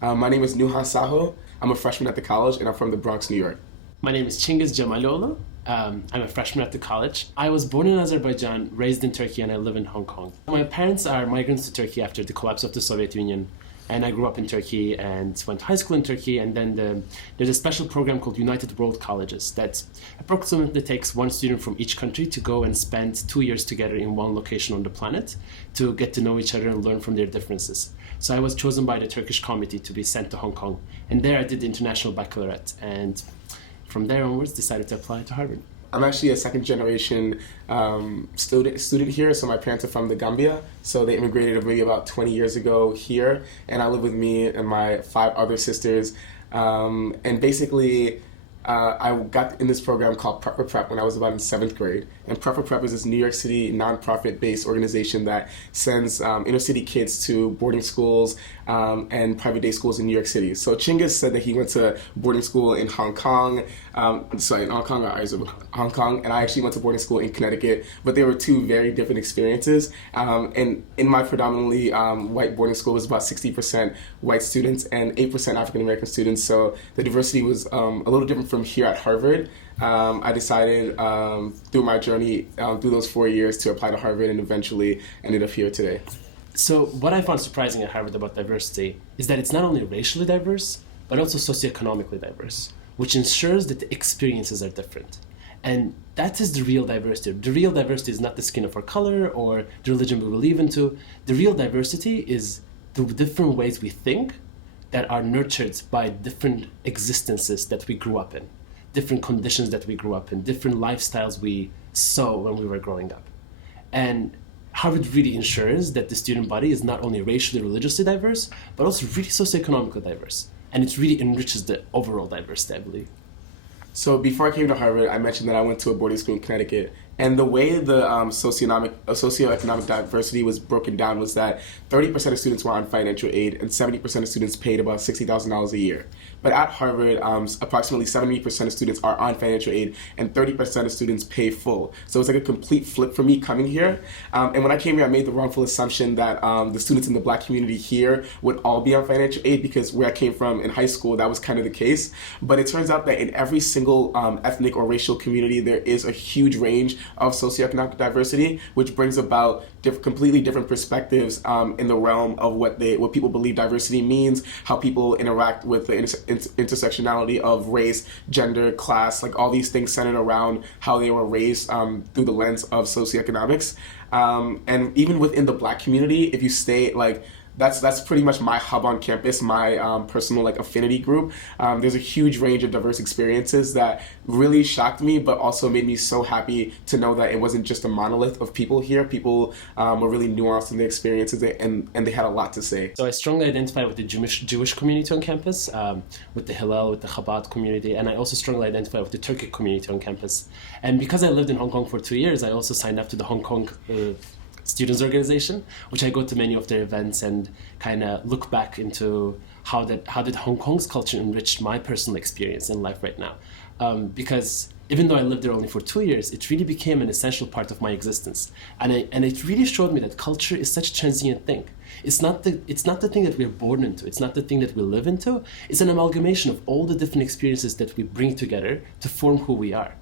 My name is Nuha Saho. I'm a freshman at the college, and I'm from the Bronx, New York. My name is Cengiz Cemaloglu. I'm a freshman at the college. I was born in Azerbaijan, raised in Turkey, and I live in Hong Kong. My parents are migrants to Turkey after the collapse of the Soviet Union. And I grew up in Turkey and went to high school in Turkey. And then there's a special program called United World Colleges that approximately takes one student from each country to go and spend 2 years together in one location on the planet to get to know each other and learn from their differences. So I was chosen by the Turkish committee to be sent to Hong Kong. And there I did the International Baccalaureate. And from there onwards, decided to apply to Harvard. I'm actually a second generation student here, so my parents are from the Gambia, so they immigrated maybe about 20 years ago here, and I live with me and my 5 other sisters, and basically I got in this program called Prep for Prep when I was about in 7th grade. And Prep for Prep is this New York City nonprofit-based organization that sends inner city kids to boarding schools and private day schools in New York City. So Cengiz said that he went to boarding school in Hong Kong, Hong Kong, and I actually went to boarding school in Connecticut, but they were 2 very different experiences. And in my predominantly white boarding school, it was about 60% white students and 8% African American students, so the diversity was a little different from here at Harvard. I decided through my journey through those 4 years to apply to Harvard, and eventually ended up here today. So what I found surprising at Harvard about diversity is that it's not only racially diverse, but also socioeconomically diverse, which ensures that the experiences are different. And that is the real diversity. The real diversity is not the skin of our color or the religion we believe into. The real diversity is the different ways we think that are nurtured by different existences that we grew up in, different conditions that we grew up in, different lifestyles we saw when we were growing up. And Harvard really ensures that the student body is not only racially, religiously diverse, but also really socioeconomically diverse. And it really enriches the overall diversity, I believe. So before I came to Harvard, I mentioned that I went to a boarding school in Connecticut. And the way the socioeconomic diversity was broken down was that 30% of students were on financial aid and 70% of students paid about $60,000 a year. But at Harvard, approximately 70% of students are on financial aid and 30% of students pay full. So it's like a complete flip for me coming here. And when I came here, I made the wrongful assumption that the students in the Black community here would all be on financial aid, because where I came from in high school, that was kind of the case. But it turns out that in every single ethnic or racial community, there is a huge range of socioeconomic diversity, which brings about completely different perspectives in the realm of what people believe diversity means, how people interact with the intersectionality of race, gender, class, like all these things centered around how they were raised through the lens of socioeconomics. And even within the Black community, if you stay that's pretty much my hub on campus, my personal affinity group. There's a huge range of diverse experiences that really shocked me, but also made me so happy to know that it wasn't just a monolith of people here. People were really nuanced in their experiences, and they had a lot to say. So I strongly identify with the Jewish community on campus, with the Hillel, with the Chabad community, and I also strongly identify with the Turkic community on campus. And because I lived in Hong Kong for 2 years, I also signed up to the Hong Kong Students Organization, which I go to many of their events and kind of look back into how did Hong Kong's culture enrich my personal experience in life right now. Because even though I lived there only for 2 years, it really became an essential part of my existence. And it really showed me that culture is such a transient thing. It's not the thing that we're born into. It's not the thing that we live into. It's an amalgamation of all the different experiences that we bring together to form who we are.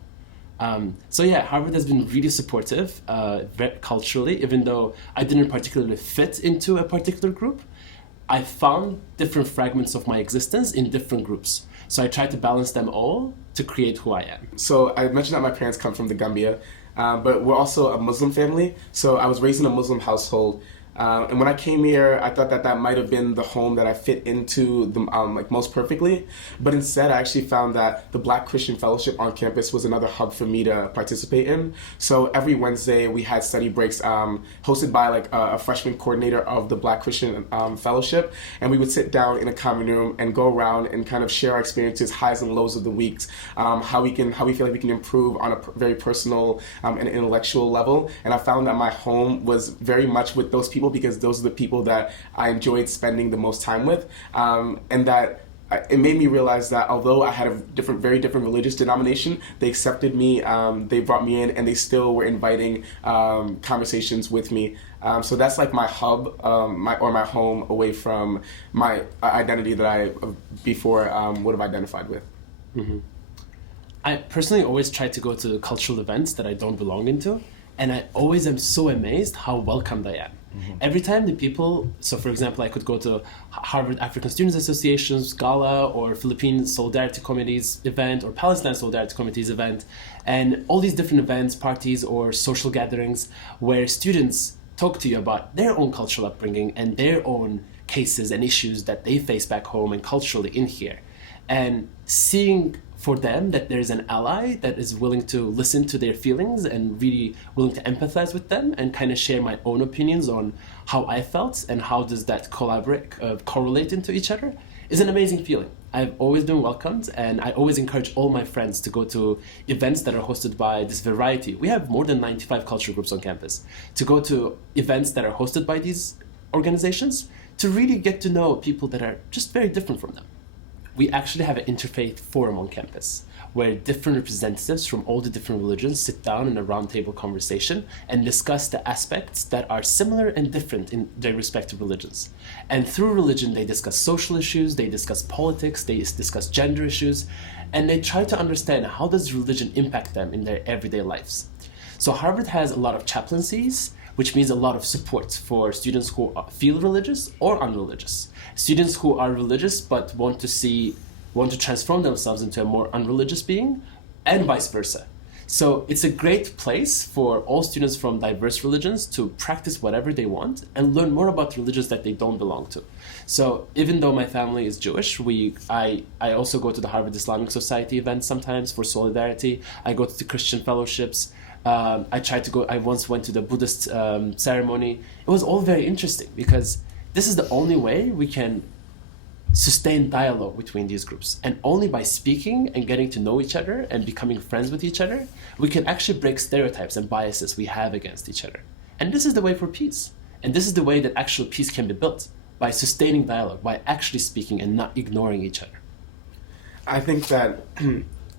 So yeah, Harvard has been really supportive culturally, even though I didn't particularly fit into a particular group. I found different fragments of my existence in different groups. So I tried to balance them all to create who I am. So I mentioned that my parents come from the Gambia, but we're also a Muslim family. So I was raised in a Muslim household. And when I came here, I thought that might have been the home that I fit into most perfectly. But instead, I actually found that the Black Christian Fellowship on campus was another hub for me to participate in. So every Wednesday, we had study breaks hosted by a freshman coordinator of the Black Christian Fellowship. And we would sit down in a common room and go around and kind of share our experiences, highs and lows of the weeks, how we feel like we can improve on a very personal and intellectual level. And I found that my home was very much with those people, because those are the people that I enjoyed spending the most time with, and that it made me realize that although I had a very different religious denomination, they accepted me. They brought me in, and they still were inviting conversations with me. So that's like my hub, my home away from my identity that I before would have identified with. Mm-hmm. I personally always try to go to cultural events that I don't belong into, and I always am so amazed how welcomed I am. Mm-hmm. Every time the people, so for example, I could go to Harvard African Students Association's gala or Philippine Solidarity Committee's event or Palestine Solidarity Committee's event, and all these different events, parties, or social gatherings where students talk to you about their own cultural upbringing and their own cases and issues that they face back home and culturally in here. And seeing for them that there's an ally that is willing to listen to their feelings and really willing to empathize with them and kind of share my own opinions on how I felt and how does that correlate into each other is an amazing feeling. I've always been welcomed, and I always encourage all my friends to go to events that are hosted by this variety. We have more than 95 culture groups on campus. To go to events that are hosted by these organizations to really get to know people that are just very different from them. We actually have an interfaith forum on campus where different representatives from all the different religions sit down in a roundtable conversation and discuss the aspects that are similar and different in their respective religions. And through religion, they discuss social issues, they discuss politics, they discuss gender issues, and they try to understand how does religion impact them in their everyday lives. So Harvard has a lot of chaplaincies, which means a lot of support for students who feel religious or unreligious. Students who are religious but want to transform themselves into a more unreligious being, and vice versa. So it's a great place for all students from diverse religions to practice whatever they want and learn more about religions that they don't belong to. So even though my family is Jewish, I also go to the Harvard Islamic Society events sometimes for solidarity. I go to the Christian fellowships. I once went to the Buddhist ceremony. It was all very interesting because this is the only way we can sustain dialogue between these groups. And only by speaking and getting to know each other and becoming friends with each other, we can actually break stereotypes and biases we have against each other. And this is the way for peace. And this is the way that actual peace can be built, by sustaining dialogue, by actually speaking and not ignoring each other. I think that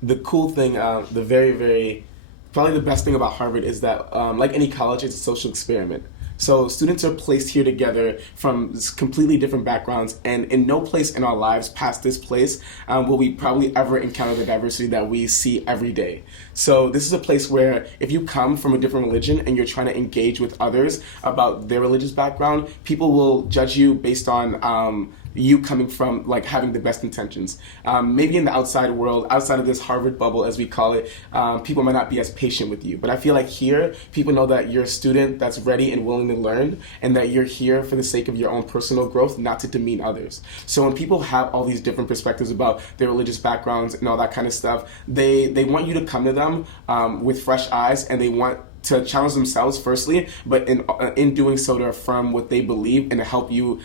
the cool thing, probably the best thing about Harvard is that, like any college, it's a social experiment. So students are placed here together from completely different backgrounds, and in no place in our lives past this place will we probably ever encounter the diversity that we see every day. So this is a place where if you come from a different religion and you're trying to engage with others about their religious background, people will judge you based on you coming from, like, having the best intentions. Maybe in the outside world, outside of this Harvard bubble, as we call it, people might not be as patient with you. But I feel like here, people know that you're a student that's ready and willing to learn, and that you're here for the sake of your own personal growth, not to demean others. So when people have all these different perspectives about their religious backgrounds and all that kind of stuff, they want you to come to them with fresh eyes, and they want to challenge themselves firstly, but in doing so to affirm what they believe and to help you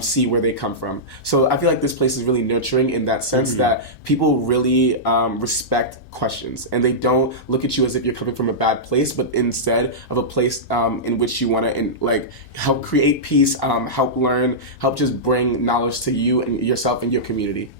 see where they come from. So I feel like this place is really nurturing in that sense, that people really respect questions, and they don't look at you as if you're coming from a bad place, but instead of a place in which you want to help create peace, help learn, help just bring knowledge to you and yourself and your community.